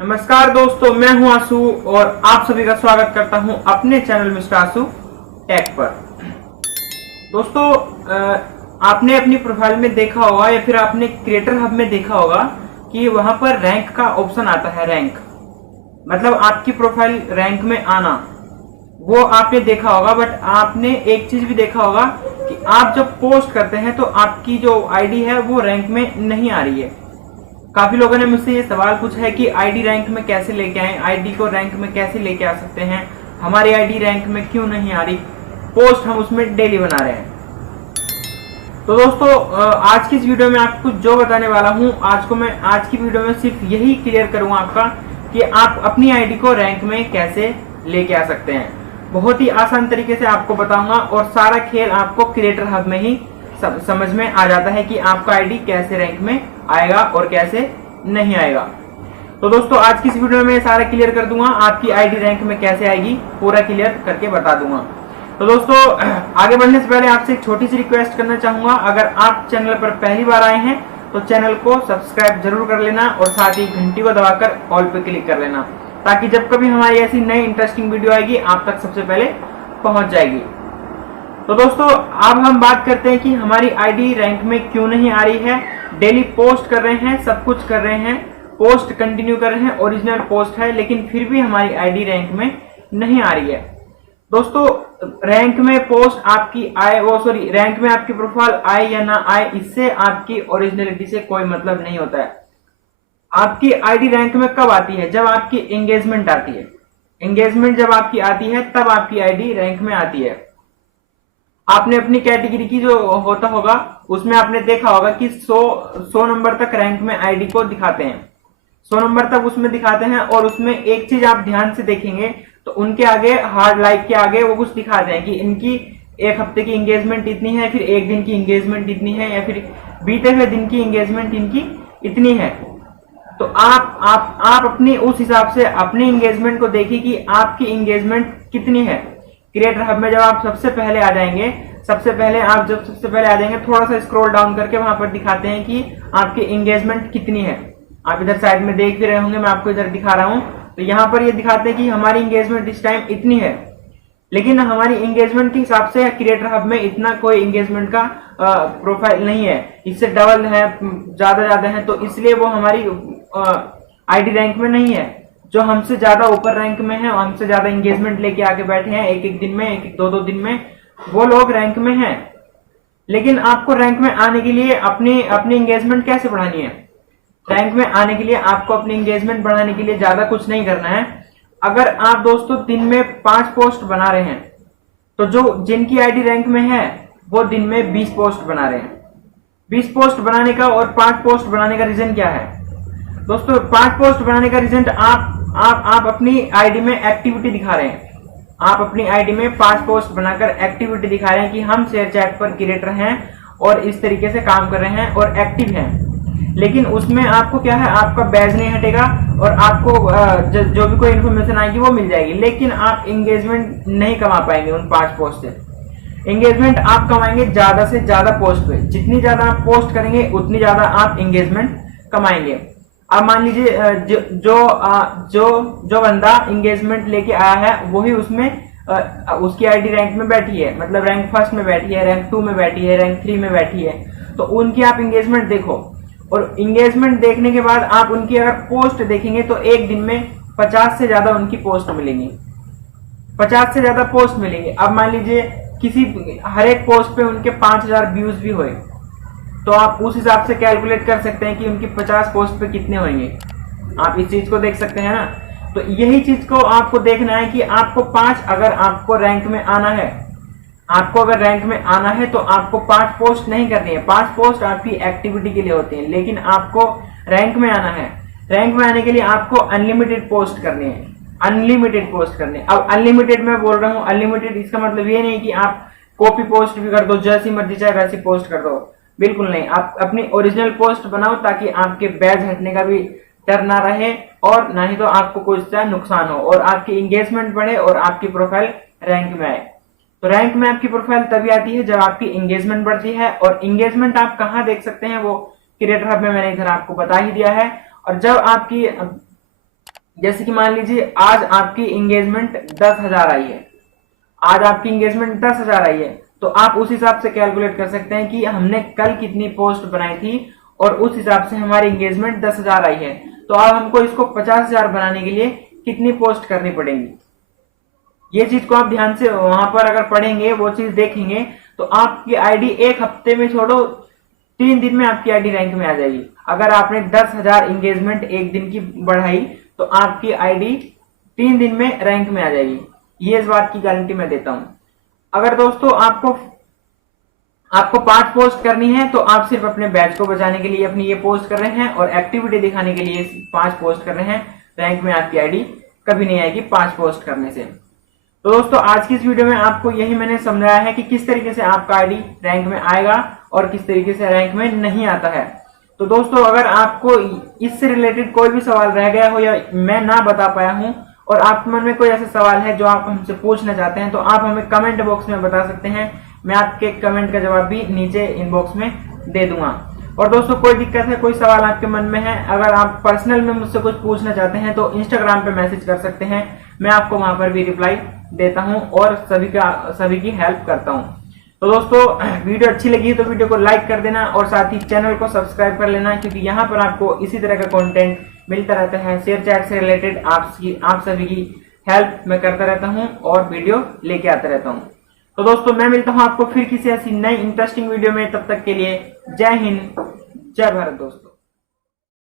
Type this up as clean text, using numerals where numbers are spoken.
नमस्कार दोस्तों, मैं हूं आशु और आप सभी का स्वागत करता हूं अपने चैनल मिस्टर आशु टेक पर। दोस्तों, आपने अपनी प्रोफाइल में देखा होगा या फिर आपने क्रिएटर हब में देखा होगा कि वहां पर रैंक का ऑप्शन आता है। रैंक मतलब आपकी प्रोफाइल रैंक में आना, वो आपने देखा होगा। बट आपने एक चीज भी देखा होगा कि आप जब पोस्ट करते हैं तो आपकी जो आईडी है वो रैंक में नहीं आ रही है। काफी लोगों ने मुझसे ये सवाल पूछा है कि आईडी रैंक में कैसे लेके आए, आईडी को रैंक में कैसे लेके आ सकते हैं, हमारी आईडी रैंक में क्यों नहीं आ रही, पोस्ट हम उसमें डेली बना रहे हैं। तो दोस्तों, आज की इस वीडियो में आपको जो बताने वाला हूं, आज की वीडियो में सिर्फ यही क्लियर करूंगा आपका कि आप अपनी आईडी को रैंक में कैसे लेके आ सकते हैं। बहुत ही आसान तरीके से आपको बताऊंगा और सारा खेल आपको क्रिएटर हब में ही समझ में आ जाता है कि आपका आईडी कैसे रैंक में आएगा और कैसे नहीं आएगा। तो दोस्तों, आज की इस वीडियो में सारा क्लियर कर दूंगा, आपकी आईडी रैंक में कैसे आएगी पूरा क्लियर करके बता दूंगा। तो दोस्तों, आगे बढ़ने से पहले आपसे एक छोटी सी रिक्वेस्ट करना चाहूंगा। अगर आप चैनल पर पहली बार आए हैं तो चैनल को सब्सक्राइब जरूर कर लेना और साथ ही घंटी को दबाकर ऑल पे क्लिक कर लेना, ताकि जब कभी हमारी ऐसी नई इंटरेस्टिंग वीडियो आएगी आप तक सबसे पहले पहुंच जाएगी। तो दोस्तों, अब हम बात करते हैं कि हमारी आईडी रैंक में क्यों नहीं आ रही है। डेली पोस्ट कर रहे हैं, सब कुछ कर रहे हैं, पोस्ट कंटिन्यू कर रहे हैं, ओरिजिनल पोस्ट है, लेकिन फिर भी हमारी आईडी रैंक में नहीं आ रही है। दोस्तों, रैंक में पोस्ट आपकी आए रैंक में आपकी प्रोफाइल आए या ना आए, इससे आपकी ओरिजिनलिटी से कोई मतलब नहीं होता है। आपकी आईडी रैंक में कब आती है? जब आपकी एंगेजमेंट आती है। एंगेजमेंट जब आपकी आती है तब आपकी आईडी रैंक में आती है। आपने अपनी कैटेगरी की जो होता होगा उसमें आपने देखा होगा कि 100 नंबर तक रैंक में आईडी को दिखाते हैं, 100 नंबर तक उसमें दिखाते हैं। और उसमें एक चीज आप ध्यान से देखेंगे तो उनके आगे हार्ड लाइक के आगे वो कुछ दिखाते हैं कि इनकी एक हफ्ते की एंगेजमेंट इतनी है, फिर एक दिन की एंगेजमेंट इतनी है, या फिर बीते हुए दिन की एंगेजमेंट इनकी इतनी है। तो आप अपनी उस हिसाब से अपनी एंगेजमेंट को देखिए कि आपकी एंगेजमेंट कितनी है। क्रिएटर हब में जब आप सबसे पहले आ जाएंगे, थोड़ा सा स्क्रॉल डाउन करके वहां पर दिखाते हैं कि आपकी एंगेजमेंट कितनी है। आप इधर साइड में देख भी रहे होंगे, मैं आपको इधर दिखा रहा हूं। तो यहाँ पर ये दिखाते हैं कि हमारी एंगेजमेंट इस टाइम इतनी है, लेकिन हमारी एंगेजमेंट के हिसाब से क्रिएटर हब में इतना कोई एंगेजमेंट का प्रोफाइल नहीं है, इससे डबल है, ज्यादा है। तो इसलिए वो हमारी आईडी रैंक में नहीं है। जो हमसे ज्यादा ऊपर रैंक में है, हमसे ज्यादा एंगेजमेंट लेके आके बैठे हैं एक दिन में, एक दो दिन में, वो लोग रैंक में हैं। लेकिन आपको रैंक में आने के लिए अपनी एंगेजमेंट कैसे बढ़ानी है? रैंक में आने के लिए आपको अपनी एंगेजमेंट बढ़ाने के लिए ज्यादा कुछ नहीं करना है। अगर आप दोस्तों दिन में 5 पोस्ट बना रहे हैं तो जो जिनकी आईडी रैंक में है वो दिन में 20 पोस्ट बना रहे हैं। 20 पोस्ट बनाने का और 5 पोस्ट बनाने का रीजन क्या है? दोस्तों, 5 पोस्ट बनाने का रीजन आप अपनी आईडी में एक्टिविटी दिखा रहे हैं। आप अपनी आईडी में 5 पोस्ट बनाकर एक्टिविटी दिखा रहे हैं कि हम शेयर चैट पर क्रिएटर हैं और इस तरीके से काम कर रहे हैं और एक्टिव हैं। लेकिन उसमें आपको क्या है, आपका बैज नहीं हटेगा और आपको जो भी कोई इन्फॉर्मेशन आएगी वो मिल जाएगी, लेकिन आप एंगेजमेंट नहीं कमा पाएंगे उन 5 पोस्ट से। एंगेजमेंट आप कमाएंगे ज्यादा से ज्यादा पोस्ट पे। जितनी ज्यादा आप पोस्ट करेंगे उतनी ज्यादा आप एंगेजमेंट कमाएंगे। अब मान लीजिए जो बंदा एंगेजमेंट लेके आया है वही उसमें उसकी आईडी रैंक में बैठी है, मतलब रैंक 1 में बैठी है, रैंक 2 में बैठी है, रैंक 3 में बैठी है। तो उनकी आप एंगेजमेंट देखो, और एंगेजमेंट देखने के बाद आप उनकी अगर पोस्ट देखेंगे तो एक दिन में 50 से ज्यादा उनकी पोस्ट मिलेंगी, 50 से ज्यादा पोस्ट मिलेंगी। अब मान लीजिए हर एक पोस्ट पे उनके 5000 व्यूज भी हुए तो आप उस हिसाब से कैलकुलेट कर सकते हैं कि उनकी 50 पोस्ट पे कितने होंगे। आप इस चीज को देख सकते हैं ना। तो यही चीज को आपको देखना है कि आपको 5, अगर आपको रैंक में आना है, अगर रैंक में आना है तो आपको 5 पोस्ट नहीं करनी है। 5 पोस्ट आपकी एक्टिविटी के लिए होती है, लेकिन आपको रैंक में आना है। रैंक में आने के लिए आपको अनलिमिटेड पोस्ट करनी है, अनलिमिटेड पोस्ट करनी है। अब अनलिमिटेड मैं बोल रहा हूँ, अनलिमिटेड इसका मतलब ये नहीं कि आप कॉपी पोस्ट भी कर दो, जैसी मर्जी चाहे वैसी पोस्ट कर दो, बिल्कुल नहीं। आप अपनी ओरिजिनल पोस्ट बनाओ ताकि आपके बैज हटने का भी डर ना रहे और ना ही तो आपको कोई सा नुकसान हो, और आपकी एंगेजमेंट बढ़े और आपकी प्रोफाइल रैंक में आए। तो रैंक में आपकी प्रोफाइल तभी आती है जब आपकी एंगेजमेंट बढ़ती है। और एंगेजमेंट आप कहाँ देख सकते हैं वो क्रिएटर हब में मैंने इधर आपको बता ही दिया है। और जब आपकी जैसे कि मान लीजिए आज आपकी एंगेजमेंट 10,000 आई है, आज आपकी एंगेजमेंट 10,000 आई है, तो आप उस हिसाब से कैलकुलेट कर सकते हैं कि हमने कल कितनी पोस्ट बनाई थी और उस हिसाब से हमारी एंगेजमेंट 10,000 आई है, तो अब हमको इसको 50,000 बनाने के लिए कितनी पोस्ट करनी पड़ेगी। ये चीज को आप ध्यान से वहां पर अगर पढ़ेंगे, वो चीज देखेंगे, तो आपकी आईडी एक हफ्ते में छोड़ो 3 दिन में आपकी आईडी रैंक में आ जाएगी। अगर आपने 10,000 एंगेजमेंट एक दिन की बढ़ाई तो आपकी आईडी 3 दिन में रैंक में आ जाएगी। ये इस बात की गारंटी मैं देता हूं। अगर दोस्तों आपको 5 पोस्ट करनी है तो आप सिर्फ अपने बैच को बचाने के लिए अपनी ये पोस्ट कर रहे हैं और एक्टिविटी दिखाने के लिए 5 पोस्ट कर रहे हैं। रैंक में आपकी आईडी कभी नहीं आएगी 5 पोस्ट करने से। तो दोस्तों आज की इस वीडियो में आपको यही मैंने समझाया है कि किस तरीके से आपका आईडी रैंक में आएगा और किस तरीके से रैंक में नहीं आता है। तो दोस्तों अगर आपको इससे रिलेटेड कोई भी सवाल रह गया हो या मैं ना बता पाया हूं और आपके मन में कोई ऐसा सवाल है जो आप हमसे पूछना चाहते हैं, तो आप हमें कमेंट बॉक्स में बता सकते हैं। मैं आपके कमेंट का जवाब भी नीचे इनबॉक्स में दे दूंगा। और दोस्तों कोई दिक्कत है, कोई सवाल आपके मन में है, अगर आप पर्सनल में मुझसे कुछ पूछना चाहते हैं तो इंस्टाग्राम पे मैसेज कर सकते हैं। मैं आपको वहां पर भी रिप्लाई देता हूं और सभी की हेल्प करता हूं। तो दोस्तों वीडियो अच्छी लगी तो वीडियो को लाइक कर देना और साथ ही चैनल को सब्सक्राइब कर लेना, क्योंकि यहाँ पर आपको इसी तरह का कंटेंट मिलता रहता है। शेयर चैट से रिलेटेड आप सभी की हेल्प मैं करता रहता हूँ और वीडियो लेके आता रहता हूँ। तो दोस्तों मैं मिलता हूँ आपको फिर किसी ऐसी नई इंटरेस्टिंग वीडियो में। तब तक के लिए जय हिंद, जय भारत दोस्तों।